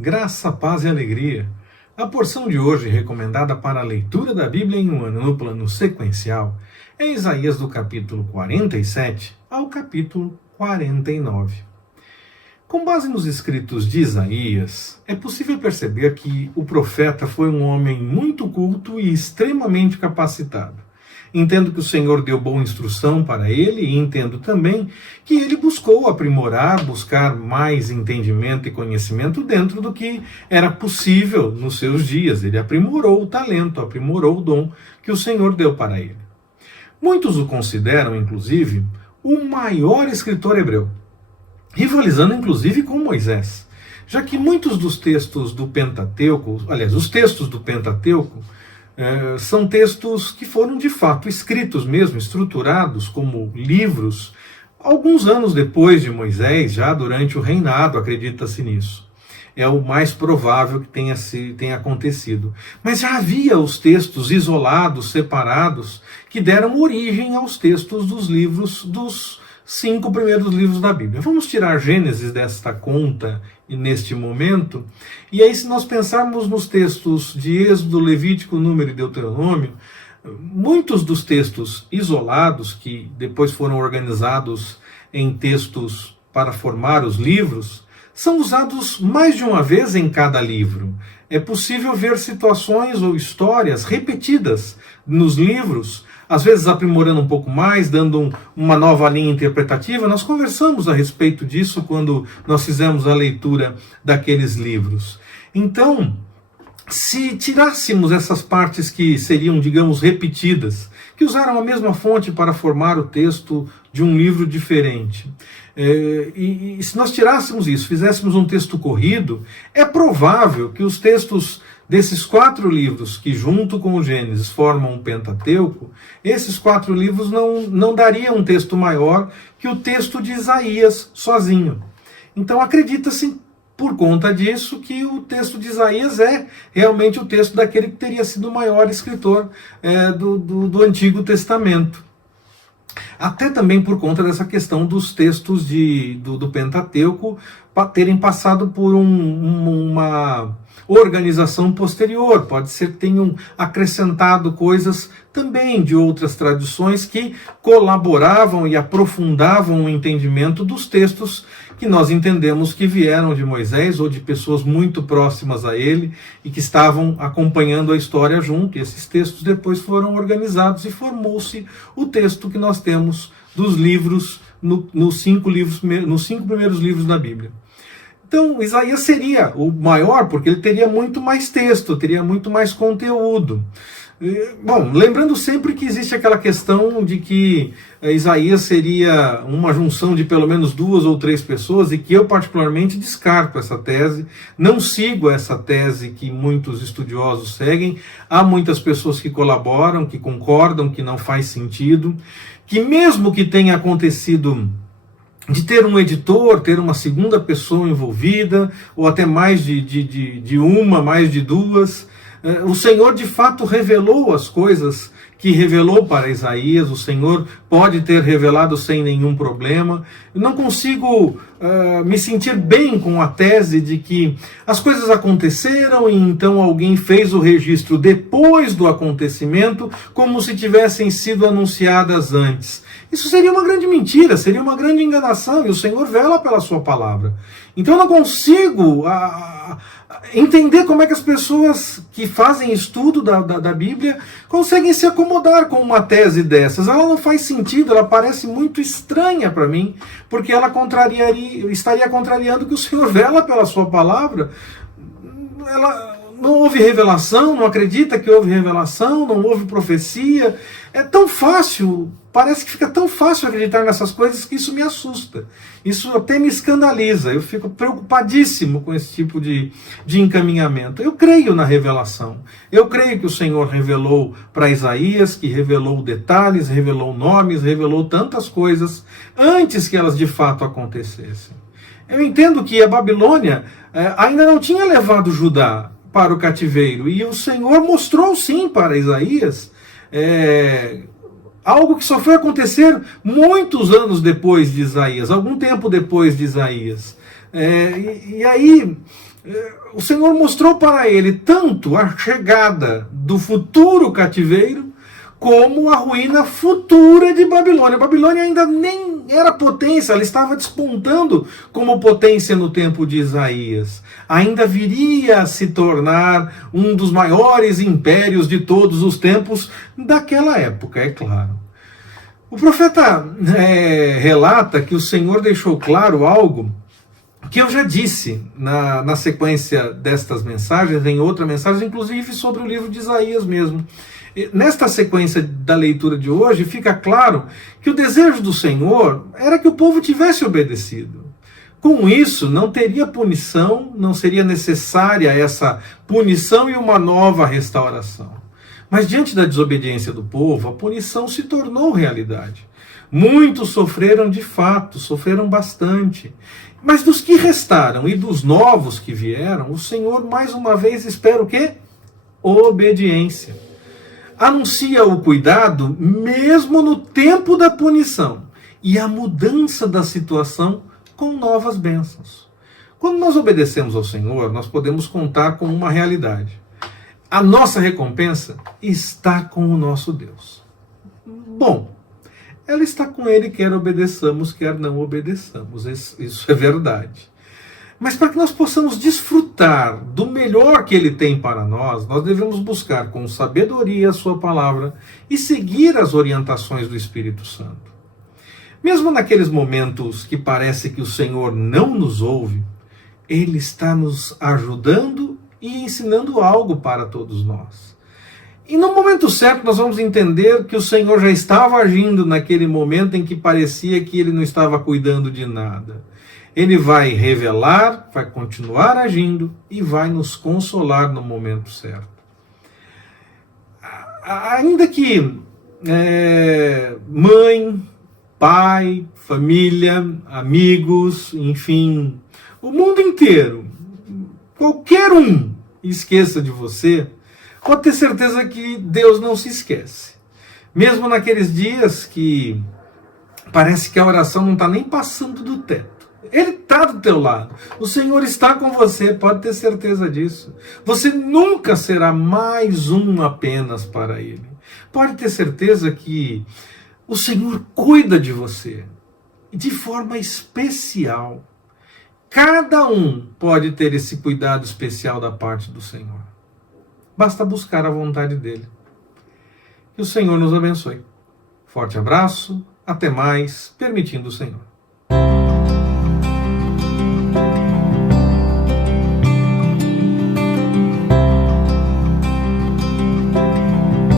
Graça, paz e alegria. A porção de hoje, recomendada para a leitura da Bíblia em um ano no plano sequencial, é Isaías do capítulo 47 ao capítulo 49. Com base nos escritos de Isaías, é possível perceber que o profeta foi um homem muito culto e extremamente capacitado. Entendo que o Senhor deu boa instrução para ele e entendo também que ele buscou aprimorar, buscar mais entendimento e conhecimento dentro do que era possível nos seus dias. Ele aprimorou o talento, aprimorou o dom que o Senhor deu para ele. Muitos o consideram, inclusive, o maior escritor hebreu, rivalizando inclusive com Moisés, já que muitos dos textos do Pentateuco, aliás, os textos do Pentateuco, são textos que foram de fato escritos mesmo, estruturados como livros, alguns anos depois de Moisés, já durante o reinado, acredita-se nisso. É o mais provável que tenha acontecido. Mas já havia os textos isolados, separados, que deram origem aos textos dos livros, dos 5 primeiros livros da Bíblia. Vamos tirar Gênesis desta conta neste momento, e aí se nós pensarmos nos textos de Êxodo, Levítico, Número e Deuteronômio, muitos dos textos isolados, que depois foram organizados em textos para formar os livros, são usados mais de uma vez em cada livro. É possível ver situações ou histórias repetidas nos livros, às vezes aprimorando um pouco mais, dando uma nova linha interpretativa. Nós conversamos a respeito disso quando nós fizemos a leitura daqueles livros. Então, se tirássemos essas partes que seriam, digamos, repetidas, que usaram a mesma fonte para formar o texto de um livro diferente, e se nós tirássemos isso, fizéssemos um texto corrido, é provável que os textos desses 4 livros, que junto com o Gênesis formam um Pentateuco, esses 4 livros não dariam um texto maior que o texto de Isaías sozinho. Então acredita-se, por conta disso, que o texto de Isaías é realmente o texto daquele que teria sido o maior escritor do Antigo Testamento. Até também por conta dessa questão dos textos do Pentateuco terem passado por uma organização posterior. Pode ser que tenham acrescentado coisas também de outras tradições que colaboravam e aprofundavam o entendimento dos textos que nós entendemos que vieram de Moisés ou de pessoas muito próximas a ele e que estavam acompanhando a história junto. E esses textos depois foram organizados e formou-se o texto que nós temos dos livros, nos 5 primeiros livros da Bíblia. Então, Isaías seria o maior porque ele teria muito mais texto, teria muito mais conteúdo. Bom, lembrando sempre que existe aquela questão de que Isaías seria uma junção de pelo menos 2 ou 3 pessoas, e que eu particularmente descarto essa tese, não sigo essa tese que muitos estudiosos seguem. Há muitas pessoas que colaboram, que concordam que não faz sentido, que mesmo que tenha acontecido de ter um editor, ter uma segunda pessoa envolvida, ou até mais mais de 2, o Senhor de fato revelou as coisas que revelou para Isaías. O Senhor pode ter revelado sem nenhum problema. Eu não consigo me sentir bem com a tese de que as coisas aconteceram e então alguém fez o registro depois do acontecimento, como se tivessem sido anunciadas antes. Isso seria uma grande mentira, seria uma grande enganação, e o Senhor vela pela sua palavra. Então eu não consigo entender como é que as pessoas que fazem estudo da Bíblia conseguem se acomodar com uma tese dessas. Ela não faz sentido, ela parece muito estranha para mim, porque ela estaria contrariando que o Senhor vela pela sua palavra. Ela não houve revelação, não acredita que houve revelação, não houve profecia. É tão fácil, parece que fica tão fácil acreditar nessas coisas que isso me assusta. Isso até me escandaliza. Eu fico preocupadíssimo com esse tipo de encaminhamento. Eu creio na revelação. Eu creio que o Senhor revelou para Isaías, que revelou detalhes, revelou nomes, revelou tantas coisas antes que elas de fato acontecessem. Eu entendo que a Babilônia ainda não tinha levado Judá para o cativeiro, e o Senhor mostrou sim para Isaías algo que só foi acontecer muitos anos depois de Isaías, algum tempo depois de Isaías. E aí o Senhor mostrou para ele tanto a chegada do futuro cativeiro, como a ruína futura de Babilônia. A Babilônia ainda nem era potência, ela estava despontando como potência no tempo de Isaías. Ainda viria a se tornar um dos maiores impérios de todos os tempos daquela época, é claro. O profeta relata que o Senhor deixou claro algo que eu já disse na sequência destas mensagens, em outra mensagem, inclusive sobre o livro de Isaías mesmo. Nesta sequência da leitura de hoje, fica claro que o desejo do Senhor era que o povo tivesse obedecido. Com isso, não teria punição, não seria necessária essa punição e uma nova restauração. Mas diante da desobediência do povo, a punição se tornou realidade. Muitos sofreram de fato, sofreram bastante. Mas dos que restaram e dos novos que vieram, o Senhor mais uma vez espera o quê? Obediência. Anuncia o cuidado mesmo no tempo da punição e a mudança da situação com novas bênçãos. Quando nós obedecemos ao Senhor, nós podemos contar com uma realidade. A nossa recompensa está com o nosso Deus. Bom, ela está com Ele, quer obedeçamos, quer não obedeçamos. Isso é verdade. Mas para que nós possamos desfrutar do melhor que Ele tem para nós, nós devemos buscar com sabedoria a Sua palavra e seguir as orientações do Espírito Santo. Mesmo naqueles momentos que parece que o Senhor não nos ouve, Ele está nos ajudando e ensinando algo para todos nós. E no momento certo nós vamos entender que o Senhor já estava agindo naquele momento em que parecia que Ele não estava cuidando de nada. Ele vai revelar, vai continuar agindo e vai nos consolar no momento certo. Ainda que mãe, pai, família, amigos, enfim, o mundo inteiro, qualquer um esqueça de você, pode ter certeza que Deus não se esquece. Mesmo naqueles dias que parece que a oração não está nem passando do teto. Ele está do teu lado. O Senhor está com você, pode ter certeza disso. Você nunca será mais um apenas para Ele. Pode ter certeza que o Senhor cuida de você de forma especial. Cada um pode ter esse cuidado especial da parte do Senhor. Basta buscar a vontade dEle. Que o Senhor nos abençoe. Forte abraço, até mais, permitindo o Senhor.